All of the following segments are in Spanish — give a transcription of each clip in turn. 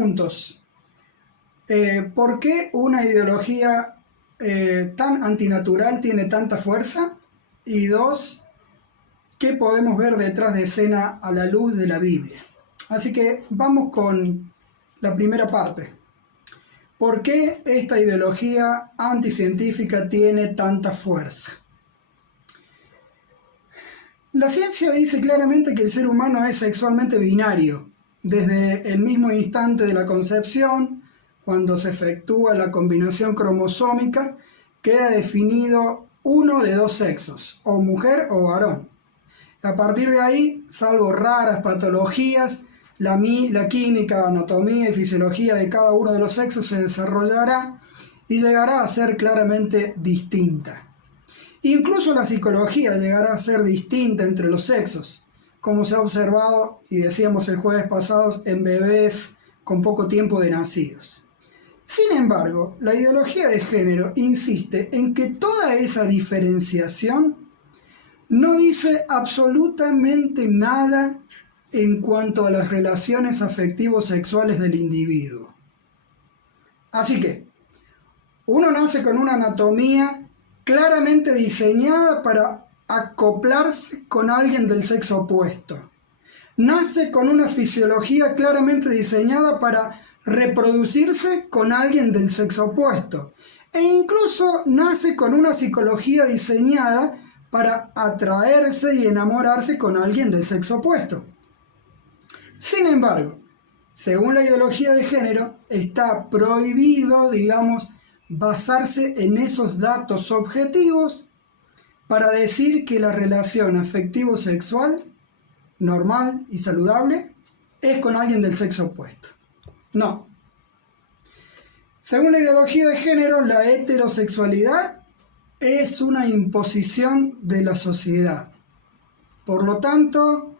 puntos. ¿Por qué una ideología tan antinatural tiene tanta fuerza? Y 2, ¿qué podemos ver detrás de escena a la luz de la Biblia? Así que vamos con la primera parte. ¿Por qué esta ideología anticientífica tiene tanta fuerza? La ciencia dice claramente que el ser humano es sexualmente binario. Desde el mismo instante de la concepción, cuando se efectúa la combinación cromosómica, queda definido uno de dos sexos, o mujer o varón. A partir de ahí, salvo raras patologías, la química, anatomía y fisiología de cada uno de los sexos se desarrollará y llegará a ser claramente distinta. Incluso la psicología llegará a ser distinta entre los sexos, como se ha observado, y decíamos el jueves pasado, en bebés con poco tiempo de nacidos. Sin embargo, la ideología de género insiste en que toda esa diferenciación no dice absolutamente nada en cuanto a las relaciones afectivos sexuales del individuo. Así que, uno nace con una anatomía claramente diseñada para acoplarse con alguien del sexo opuesto. Nace con una fisiología claramente diseñada para reproducirse con alguien del sexo opuesto. E incluso nace con una psicología diseñada para atraerse y enamorarse con alguien del sexo opuesto. Sin embargo, según la ideología de género, está prohibido, basarse en esos datos objetivos para decir que la relación afectivo-sexual normal y saludable es con alguien del sexo opuesto. No. Según la ideología de género, la heterosexualidad es una imposición de la sociedad. Por lo tanto,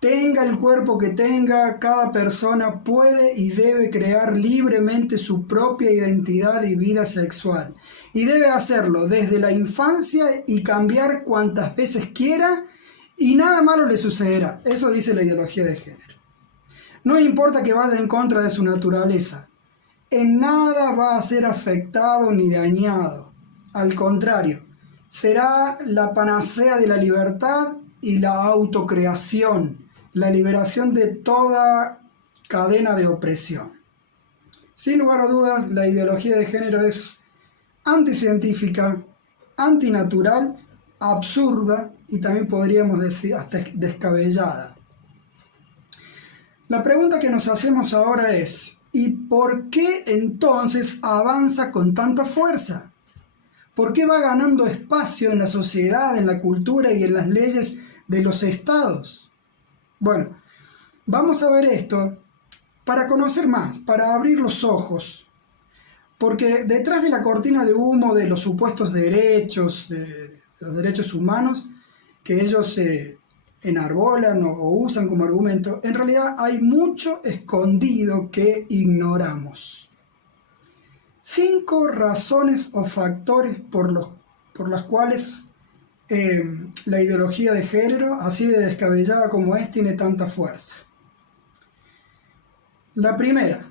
tenga el cuerpo que tenga, cada persona puede y debe crear libremente su propia identidad y vida sexual. Y debe hacerlo desde la infancia y cambiar cuantas veces quiera y nada malo le sucederá. Eso dice la ideología de género. No importa que vaya en contra de su naturaleza. En nada va a ser afectado ni dañado. Al contrario, será la panacea de la libertad y la autocreación. La liberación de toda cadena de opresión. Sin lugar a dudas, la ideología de género es anticientífica, antinatural, absurda y también podríamos decir hasta descabellada. La pregunta que nos hacemos ahora es, ¿y por qué entonces avanza con tanta fuerza? ¿Por qué va ganando espacio en la sociedad, en la cultura y en las leyes de los estados? Bueno, vamos a ver esto para conocer más, para abrir los ojos, porque detrás de la cortina de humo de los supuestos derechos, de los derechos humanos, que ellos enarbolan o usan como argumento, en realidad hay mucho escondido que ignoramos. 5 razones o factores por las cuales la ideología de género, así de descabellada como es, tiene tanta fuerza. La primera,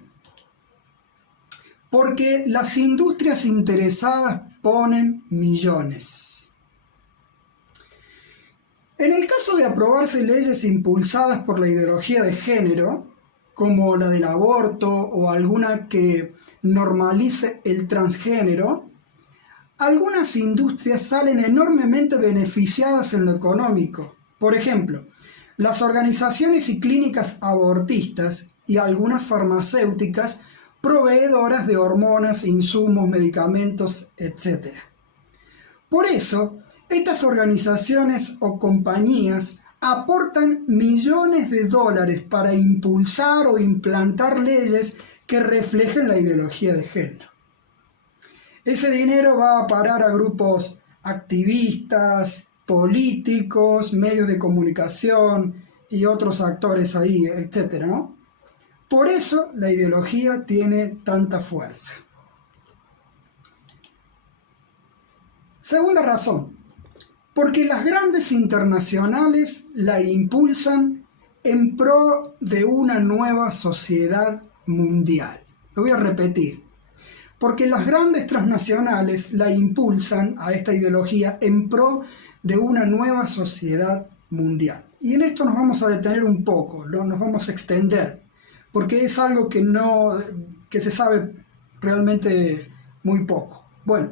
porque las industrias interesadas ponen millones. En el caso de aprobarse leyes impulsadas por la ideología de género, como la del aborto o alguna que normalice el transgénero, algunas industrias salen enormemente beneficiadas en lo económico. Por ejemplo, las organizaciones y clínicas abortistas y algunas farmacéuticas proveedoras de hormonas, insumos, medicamentos, etc. Por eso, estas organizaciones o compañías aportan millones de dólares para impulsar o implantar leyes que reflejen la ideología de género. Ese dinero va a parar a grupos activistas, políticos, medios de comunicación y otros actores ahí, etc., ¿no? Por eso la ideología tiene tanta fuerza. Segunda razón, porque las grandes internacionales la impulsan en pro de una nueva sociedad mundial. Lo voy a repetir. Porque las grandes transnacionales la impulsan a esta ideología en pro de una nueva sociedad mundial. Y en esto nos vamos a detener un poco, nos vamos a extender, porque es algo que se sabe realmente muy poco. Bueno,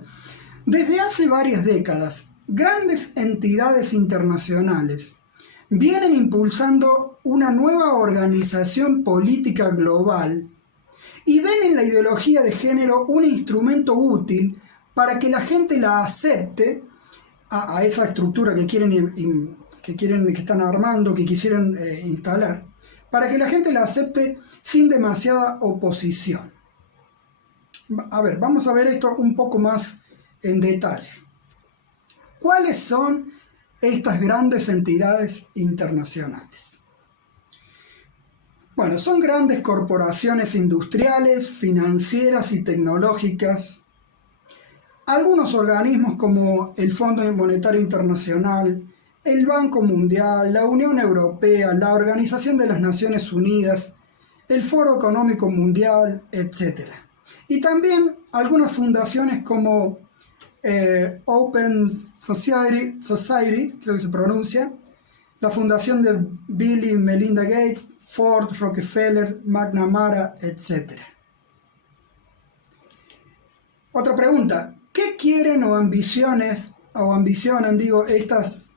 desde hace varias décadas, grandes entidades internacionales vienen impulsando una nueva organización política global y ven en la ideología de género un instrumento útil para que la gente la acepte a esa estructura que están armando, que quisieran instalar, para que la gente la acepte sin demasiada oposición. A ver, vamos a ver esto un poco más en detalle. ¿Cuáles son estas grandes entidades internacionales? Bueno, son grandes corporaciones industriales, financieras y tecnológicas. Algunos organismos como el Fondo Monetario Internacional, el Banco Mundial, la Unión Europea, la Organización de las Naciones Unidas, el Foro Económico Mundial, etc. Y también algunas fundaciones como Open Society, creo que se pronuncia, la fundación de Bill y Melinda Gates, Ford, Rockefeller, McNamara, etc. Otra pregunta, ¿qué quieren o ambicionan, estas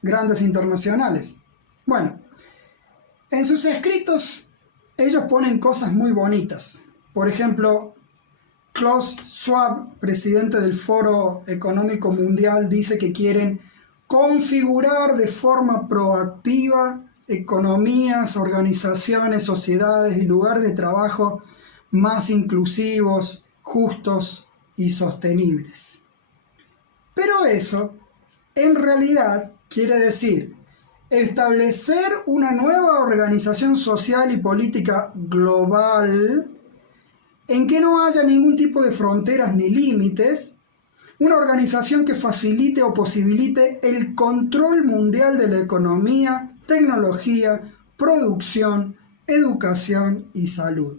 grandes internacionales? Bueno, en sus escritos ellos ponen cosas muy bonitas. Por ejemplo, Klaus Schwab, presidente del Foro Económico Mundial, dice que quieren configurar de forma proactiva economías, organizaciones, sociedades y lugares de trabajo más inclusivos, justos y sostenibles. Pero eso, en realidad, quiere decir establecer una nueva organización social y política global en que no haya ningún tipo de fronteras ni límites, una organización que facilite o posibilite el control mundial de la economía, tecnología, producción, educación y salud.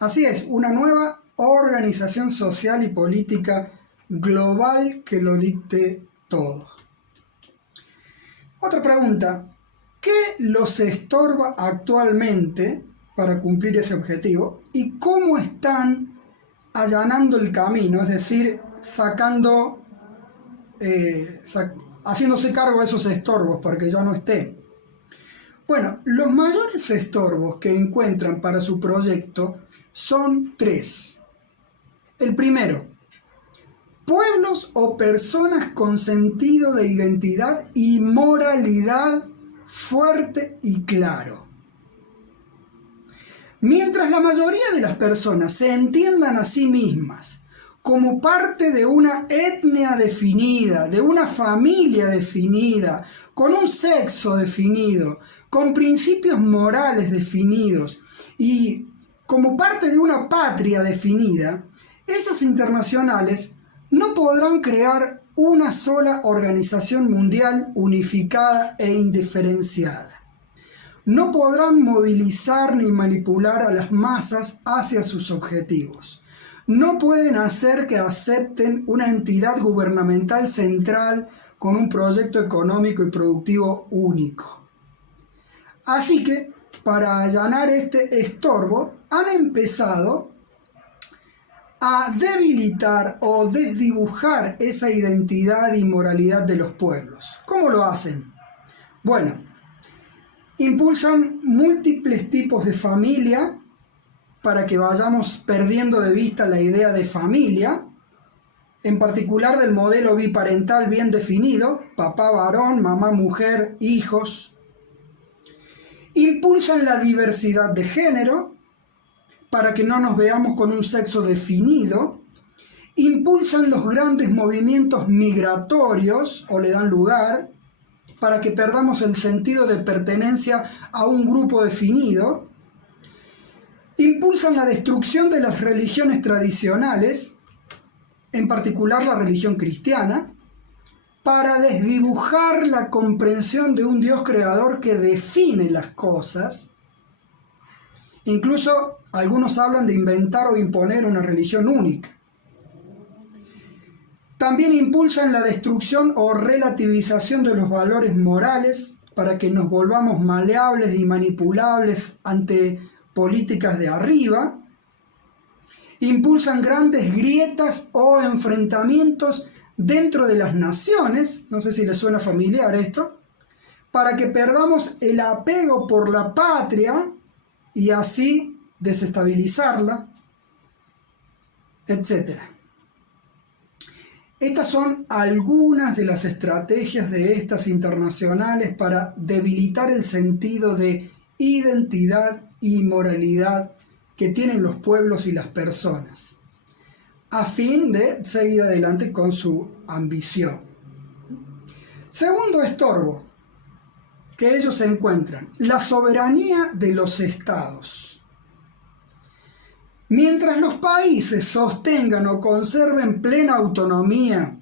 Así es, una nueva organización social y política global que lo dicte todo. Otra pregunta, ¿qué los estorba actualmente para cumplir ese objetivo? ¿Y cómo están allanando el camino? Es decir, haciéndose cargo de esos estorbos para que ya no esté. Bueno, los mayores estorbos que encuentran para su proyecto son 3. El primero, pueblos o personas con sentido de identidad y moralidad fuerte y claro. Mientras la mayoría de las personas se entiendan a sí mismas como parte de una etnia definida, de una familia definida, con un sexo definido, con principios morales definidos y como parte de una patria definida, esas internacionales no podrán crear una sola organización mundial unificada e indiferenciada. No podrán movilizar ni manipular a las masas hacia sus objetivos. No pueden hacer que acepten una entidad gubernamental central con un proyecto económico y productivo único. Así que, para allanar este estorbo, han empezado a debilitar o desdibujar esa identidad y moralidad de los pueblos. ¿Cómo lo hacen? Bueno, impulsan múltiples tipos de familia para que vayamos perdiendo de vista la idea de familia, en particular del modelo biparental bien definido, papá varón, mamá mujer, hijos. Impulsan la diversidad de género para que no nos veamos con un sexo definido. Impulsan los grandes movimientos migratorios o le dan lugar para que perdamos el sentido de pertenencia a un grupo definido. Impulsan la destrucción de las religiones tradicionales, en particular la religión cristiana, para desdibujar la comprensión de un Dios creador que define las cosas. Incluso algunos hablan de inventar o imponer una religión única. También impulsan la destrucción o relativización de los valores morales para que nos volvamos maleables y manipulables ante políticas de arriba. Impulsan grandes grietas o enfrentamientos dentro de las naciones, no sé si les suena familiar esto, para que perdamos el apego por la patria y así desestabilizarla, etc. Estas son algunas de las estrategias de estas internacionales para debilitar el sentido de identidad y moralidad que tienen los pueblos y las personas, a fin de seguir adelante con su ambición. Segundo estorbo que ellos encuentran: la soberanía de los estados. Mientras los países sostengan o conserven plena autonomía,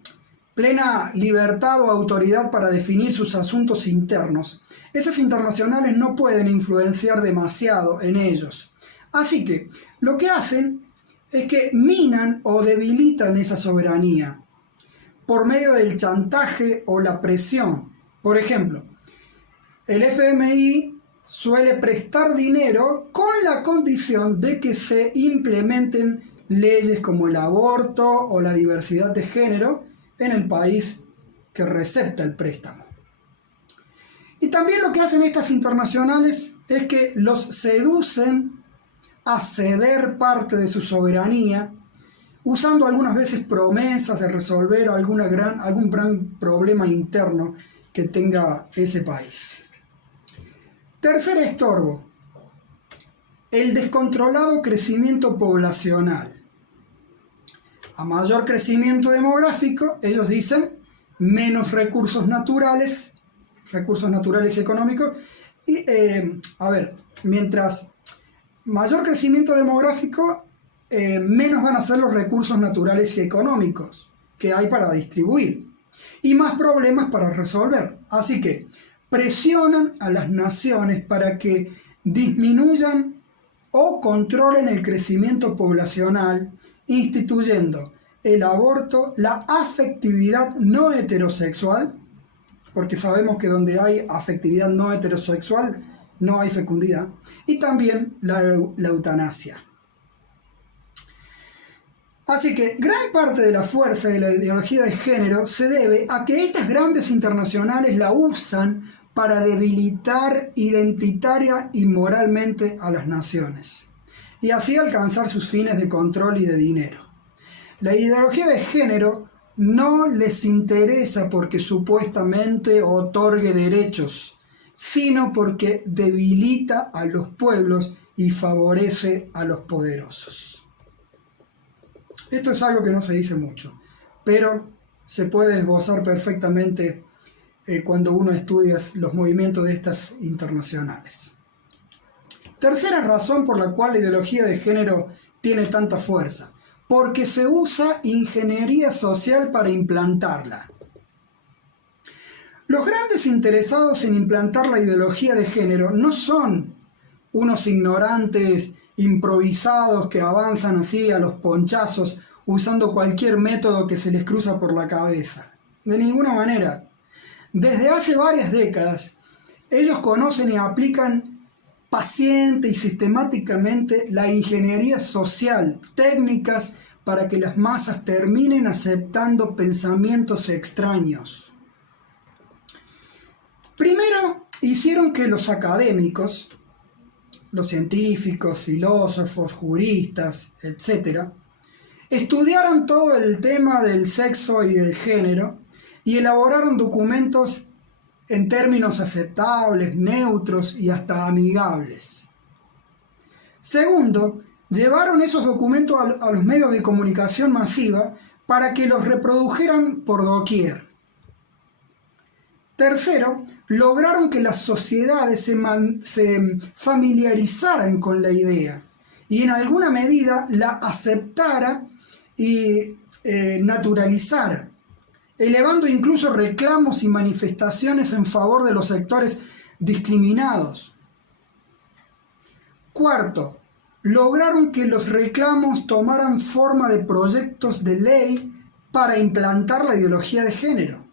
plena libertad o autoridad para definir sus asuntos internos, esas internacionales no pueden influenciar demasiado en ellos. Así que lo que hacen es que minan o debilitan esa soberanía por medio del chantaje o la presión. Por ejemplo, el FMI suele prestar dinero con la condición de que se implementen leyes como el aborto o la diversidad de género en el país que recepta el préstamo. Y también lo que hacen estas internacionales es que los seducen a ceder parte de su soberanía, usando algunas veces promesas de resolver algún gran problema interno que tenga ese país. Tercer estorbo: el descontrolado crecimiento poblacional. A mayor crecimiento demográfico, ellos dicen, menos recursos naturales y económicos. Y, mientras mayor crecimiento demográfico, menos van a ser los recursos naturales y económicos que hay para distribuir, y más problemas para resolver. Así que presionan a las naciones para que disminuyan o controlen el crecimiento poblacional, instituyendo el aborto, la afectividad no heterosexual, porque sabemos que donde hay afectividad no heterosexual no hay fecundidad, y también la eutanasia. Así que gran parte de la fuerza de la ideología de género se debe a que estas grandes internacionales la usan para debilitar identitaria y moralmente a las naciones, y así alcanzar sus fines de control y de dinero. La ideología de género no les interesa porque supuestamente otorgue derechos, sino porque debilita a los pueblos y favorece a los poderosos. Esto es algo que no se dice mucho, pero se puede esbozar perfectamente cuando uno estudia los movimientos de estas internacionales. Tercera razón por la cual la ideología de género tiene tanta fuerza: porque se usa ingeniería social para implantarla. Los grandes interesados en implantar la ideología de género no son unos ignorantes improvisados que avanzan así a los ponchazos usando cualquier método que se les cruza por la cabeza. De ninguna manera. Desde hace varias décadas, ellos conocen y aplican paciente y sistemáticamente la ingeniería social, técnicas para que las masas terminen aceptando pensamientos extraños. Primero, hicieron que los académicos, los científicos, filósofos, juristas, etc., estudiaran todo el tema del sexo y del género y elaboraron documentos en términos aceptables, neutros y hasta amigables. Segundo, llevaron esos documentos a los medios de comunicación masiva para que los reprodujeran por doquier. Tercero, lograron que las sociedades se familiarizaran con la idea y en alguna medida la aceptara y naturalizara, elevando incluso reclamos y manifestaciones en favor de los sectores discriminados. Cuarto, lograron que los reclamos tomaran forma de proyectos de ley para implantar la ideología de género.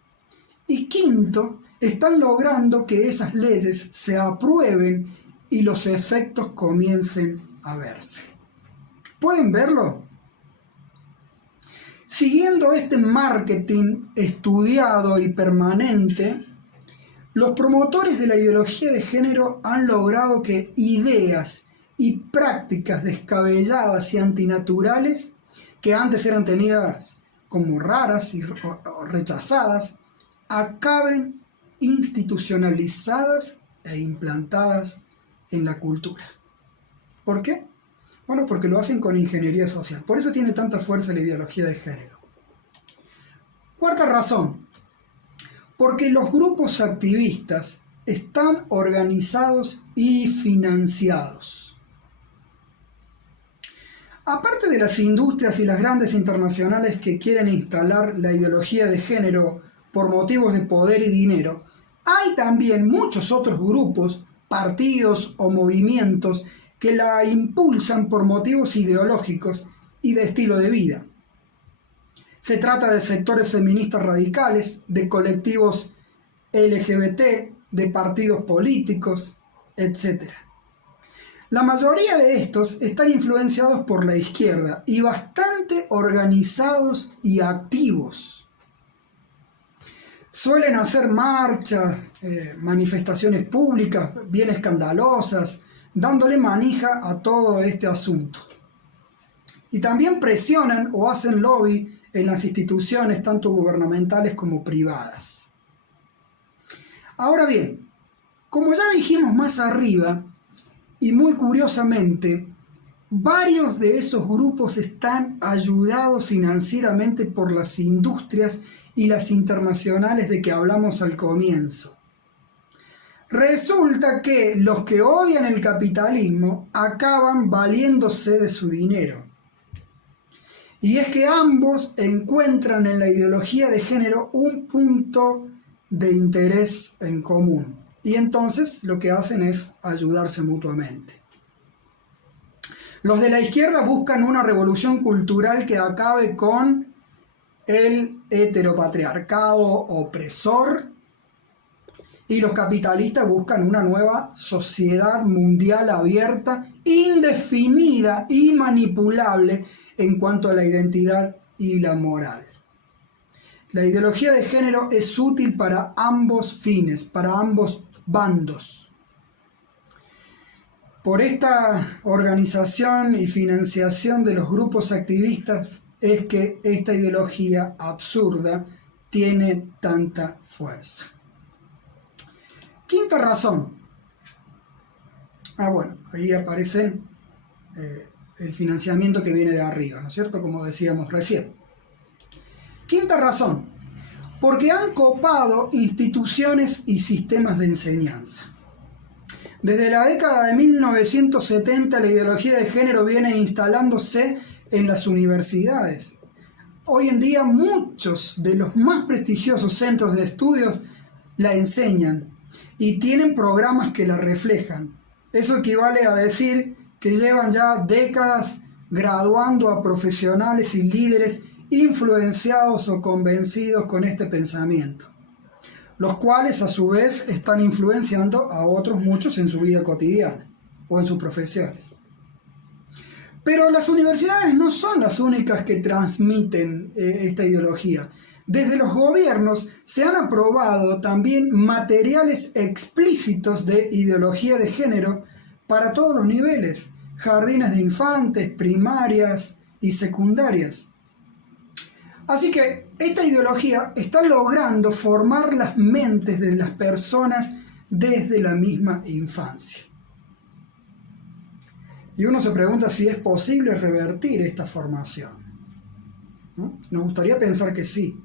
Y quinto, están logrando que esas leyes se aprueben y los efectos comiencen a verse. ¿Pueden verlo? Siguiendo este marketing estudiado y permanente, los promotores de la ideología de género han logrado que ideas y prácticas descabelladas y antinaturales, que antes eran tenidas como raras y rechazadas, acaben institucionalizadas e implantadas en la cultura. ¿Por qué? Bueno, porque lo hacen con ingeniería social. Por eso tiene tanta fuerza la ideología de género. Cuarta razón, porque los grupos activistas están organizados y financiados. Aparte de las industrias y las grandes internacionales que quieren instalar la ideología de género por motivos de poder y dinero, hay también muchos otros grupos, partidos o movimientos que la impulsan por motivos ideológicos y de estilo de vida. Se trata de sectores feministas radicales, de colectivos LGBT, de partidos políticos, etc. La mayoría de estos están influenciados por la izquierda y bastante organizados y activos. Suelen hacer marchas, manifestaciones públicas bien escandalosas, dándole manija a todo este asunto. Y también presionan o hacen lobby en las instituciones tanto gubernamentales como privadas. Ahora bien, como ya dijimos más arriba, y muy curiosamente, varios de esos grupos están ayudados financieramente por las industrias y las internacionales de que hablamos al comienzo. Resulta que los que odian el capitalismo acaban valiéndose de su dinero. Y es que ambos encuentran en la ideología de género un punto de interés en común. Y entonces lo que hacen es ayudarse mutuamente. Los de la izquierda buscan una revolución cultural que acabe con el heteropatriarcado opresor, y los capitalistas buscan una nueva sociedad mundial abierta, indefinida y manipulable en cuanto a la identidad y la moral. La ideología de género es útil para ambos fines, para ambos bandos. Por esta organización y financiación de los grupos activistas es que esta ideología absurda tiene tanta fuerza. Quinta razón. Bueno, ahí aparece el financiamiento que viene de arriba, ¿no es cierto? Como decíamos recién. Quinta razón. Porque han copado instituciones y sistemas de enseñanza. Desde la década de 1970 la ideología de género viene instalándose en las universidades. Hoy en día muchos de los más prestigiosos centros de estudios la enseñan y tienen programas que la reflejan. Eso equivale a decir que llevan ya décadas graduando a profesionales y líderes influenciados o convencidos con este pensamiento, los cuales a su vez están influenciando a otros muchos en su vida cotidiana o en sus profesiones. Pero las universidades no son las únicas que transmiten esta ideología. Desde los gobiernos se han aprobado también materiales explícitos de ideología de género para todos los niveles, jardines de infantes, primarias y secundarias. Así que esta ideología está logrando formar las mentes de las personas desde la misma infancia. Y uno se pregunta si es posible revertir esta formación, ¿no? Nos gustaría pensar que sí.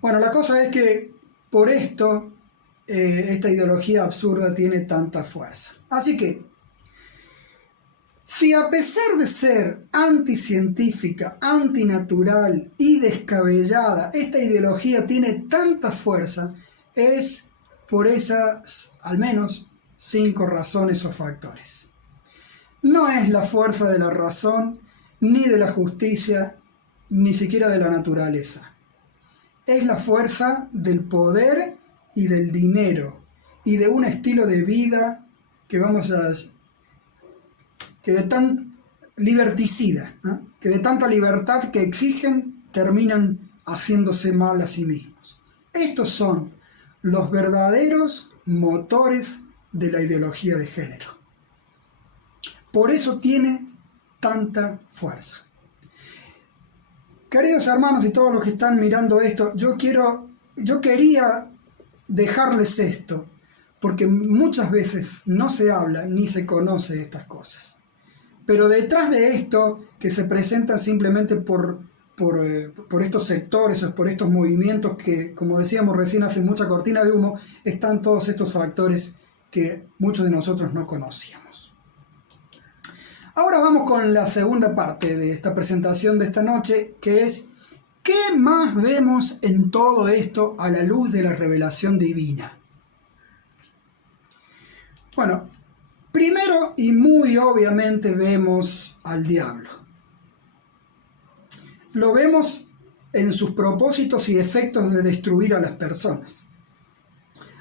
Bueno, la cosa es que por esto esta ideología absurda tiene tanta fuerza. Así que, si a pesar de ser anticientífica, antinatural y descabellada, esta ideología tiene tanta fuerza, es por esas, al menos 5 razones o factores. No es la fuerza de la razón, ni de la justicia, ni siquiera de la naturaleza. Es la fuerza del poder y del dinero, y de un estilo de vida que que de tan liberticida, ¿eh? Que de tanta libertad que exigen, terminan haciéndose mal a sí mismos. Estos son los verdaderos motores de la ideología de género. Por eso tiene tanta fuerza. Queridos hermanos y todos los que están mirando esto, yo quería dejarles esto, porque muchas veces no se habla ni se conoce estas cosas. Pero detrás de esto, que se presentan simplemente por estos sectores o por estos movimientos que, como decíamos recién, hacen mucha cortina de humo, están todos estos factores que muchos de nosotros no conocíamos. Ahora vamos con la segunda parte de esta presentación de esta noche, que es ¿qué más vemos en todo esto a la luz de la revelación divina? Bueno, primero y muy obviamente vemos al diablo. Lo vemos en sus propósitos y efectos de destruir a las personas.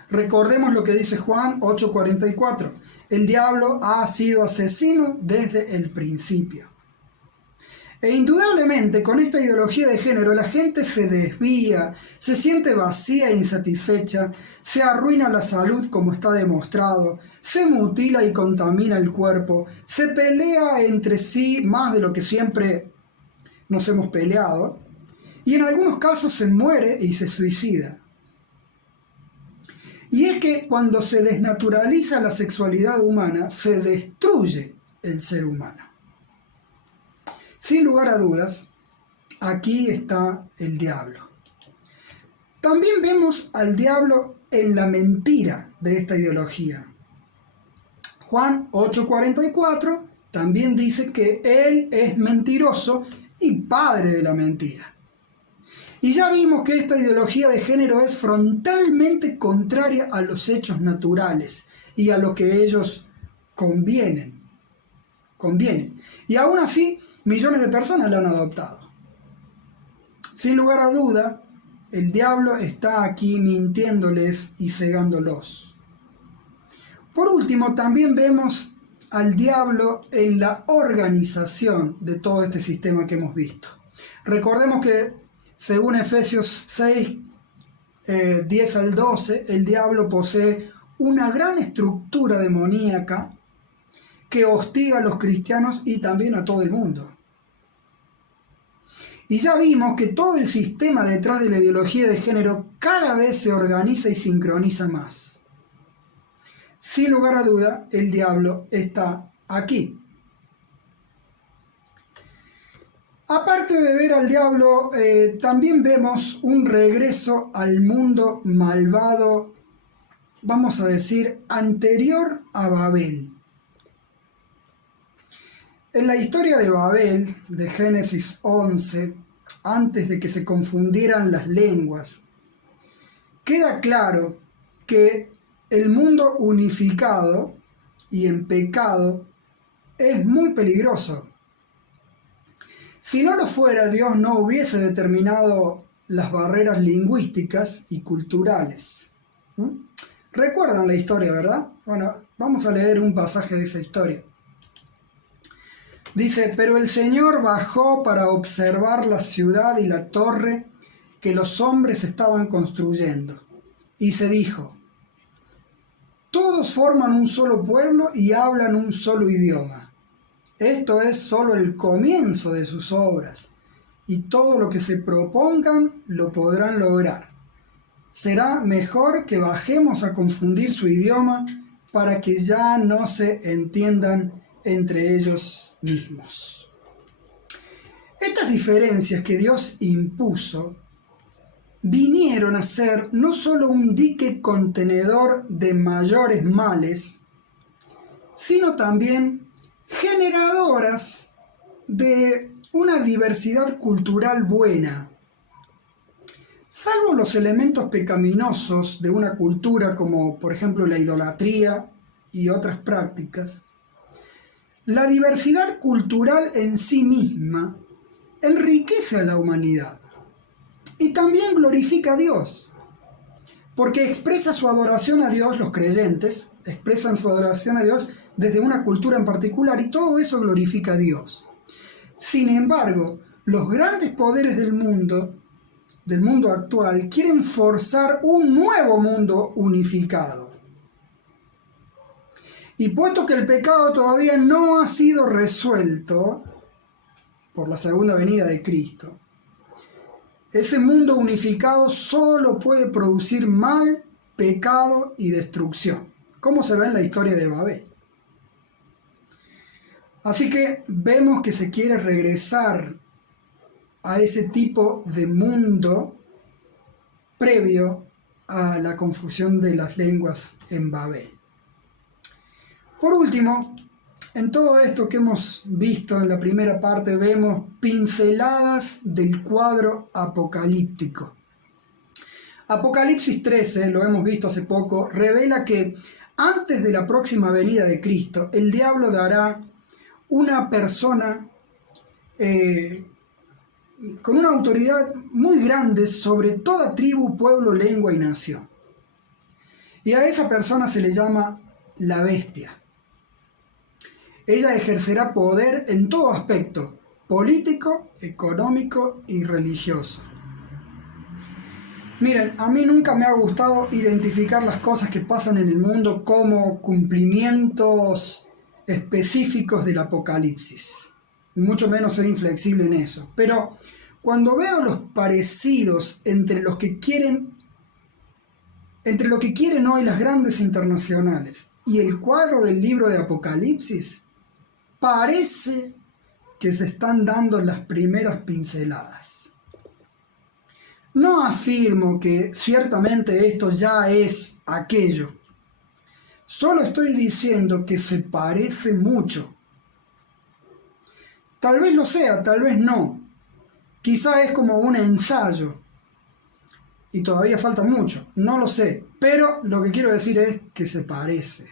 Recordemos lo que dice Juan 8:44. El diablo ha sido asesino desde el principio. E indudablemente con esta ideología de género la gente se desvía, se siente vacía e insatisfecha, se arruina la salud como está demostrado, se mutila y contamina el cuerpo, se pelea entre sí más de lo que siempre nos hemos peleado, y en algunos casos se muere y se suicida. Y es que cuando se desnaturaliza la sexualidad humana, se destruye el ser humano. Sin lugar a dudas, aquí está el diablo. También vemos al diablo en la mentira de esta ideología. Juan 8:44 también dice que él es mentiroso y padre de la mentira. Y ya vimos que esta ideología de género es frontalmente contraria a los hechos naturales y a lo que ellos convienen. Y aún así, millones de personas la han adoptado. Sin lugar a duda, el diablo está aquí mintiéndoles y cegándolos. Por último, también vemos al diablo en la organización de todo este sistema que hemos visto. Recordemos que, según Efesios 6, 10 al 12, el diablo posee una gran estructura demoníaca que hostiga a los cristianos y también a todo el mundo. Y ya vimos que todo el sistema detrás de la ideología de género cada vez se organiza y sincroniza más. Sin lugar a duda, el diablo está aquí. Aparte de ver al diablo, también vemos un regreso al mundo malvado, vamos a decir, anterior a Babel. En la historia de Babel, de Génesis 11, antes de que se confundieran las lenguas, queda claro que el mundo unificado y en pecado es muy peligroso. Si no lo fuera, Dios no hubiese determinado las barreras lingüísticas y culturales. ¿Recuerdan la historia, verdad? Bueno, vamos a leer un pasaje de esa historia. Dice, pero el Señor bajó para observar la ciudad y la torre que los hombres estaban construyendo. Y se dijo, todos forman un solo pueblo y hablan un solo idioma. Esto es solo el comienzo de sus obras, y todo lo que se propongan lo podrán lograr. Será mejor que bajemos a confundir su idioma para que ya no se entiendan entre ellos mismos. Estas diferencias que Dios impuso vinieron a ser no solo un dique contenedor de mayores males, sino también generadoras de una diversidad cultural buena. Salvo los elementos pecaminosos de una cultura como por ejemplo la idolatría y otras prácticas, la diversidad cultural en sí misma enriquece a la humanidad y también glorifica a Dios, porque expresa su adoración a Dios, los creyentes expresan su adoración a Dios desde una cultura en particular y todo eso glorifica a Dios. Sin embargo, los grandes poderes del mundo actual, quieren forzar un nuevo mundo unificado. Y puesto que el pecado todavía no ha sido resuelto por la segunda venida de Cristo, ese mundo unificado solo puede producir mal, pecado y destrucción, como se ve en la historia de Babel. Así que vemos que se quiere regresar a ese tipo de mundo previo a la confusión de las lenguas en Babel. Por último, en todo esto que hemos visto en la primera parte, vemos pinceladas del cuadro apocalíptico. Apocalipsis 13, lo hemos visto hace poco, revela que antes de la próxima venida de Cristo, el diablo dará una persona con una autoridad muy grande sobre toda tribu, pueblo, lengua y nación. Y a esa persona se le llama la bestia. Ella ejercerá poder en todo aspecto, político, económico y religioso. Miren, a mí nunca me ha gustado identificar las cosas que pasan en el mundo como cumplimientos específicos del Apocalipsis, mucho menos ser inflexible en eso. Pero cuando veo los parecidos entre lo que quieren hoy las grandes internacionales y el cuadro del libro de Apocalipsis, parece que se están dando las primeras pinceladas. No afirmo que ciertamente esto ya es aquello. Solo estoy diciendo que se parece mucho. Tal vez lo sea, tal vez no. Quizá es como un ensayo. Y todavía falta mucho, no lo sé. Pero lo que quiero decir es que se parece.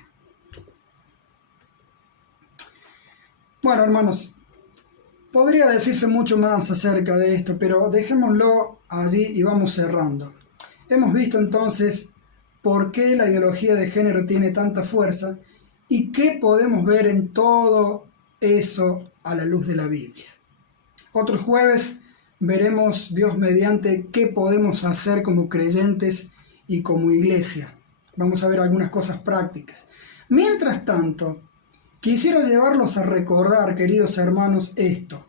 Bueno, hermanos, podría decirse mucho más acerca de esto, pero dejémoslo allí y vamos cerrando. Hemos visto entonces por qué la ideología de género tiene tanta fuerza y qué podemos ver en todo eso a la luz de la Biblia. Otro jueves veremos, Dios mediante, qué podemos hacer como creyentes y como iglesia. Vamos a ver algunas cosas prácticas. Mientras tanto, quisiera llevarlos a recordar, queridos hermanos, esto.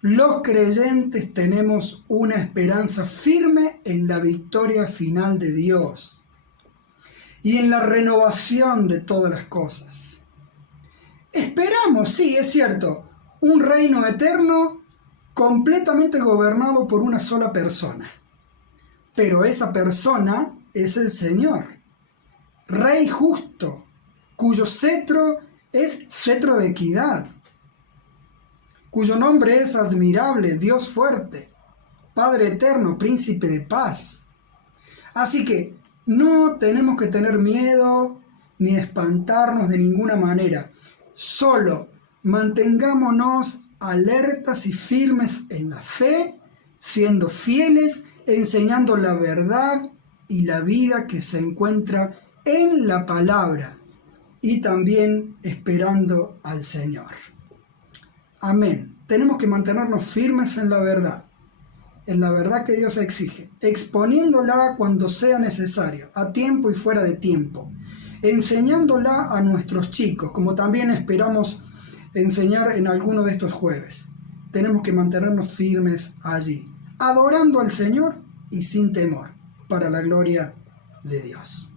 Los creyentes tenemos una esperanza firme en la victoria final de Dios y en la renovación de todas las cosas. Esperamos, sí, es cierto, un reino eterno completamente gobernado por una sola persona. Pero esa persona es el Señor, Rey justo, cuyo cetro es cetro de equidad, cuyo nombre es admirable, Dios fuerte, Padre eterno, príncipe de paz. Así que no tenemos que tener miedo ni espantarnos de ninguna manera. Solo mantengámonos alertas y firmes en la fe, siendo fieles, enseñando la verdad y la vida que se encuentra en la palabra y también esperando al Señor. Amén. Tenemos que mantenernos firmes en la verdad que Dios exige, exponiéndola cuando sea necesario, a tiempo y fuera de tiempo, enseñándola a nuestros chicos, como también esperamos enseñar en alguno de estos jueves. Tenemos que mantenernos firmes allí, adorando al Señor y sin temor, para la gloria de Dios.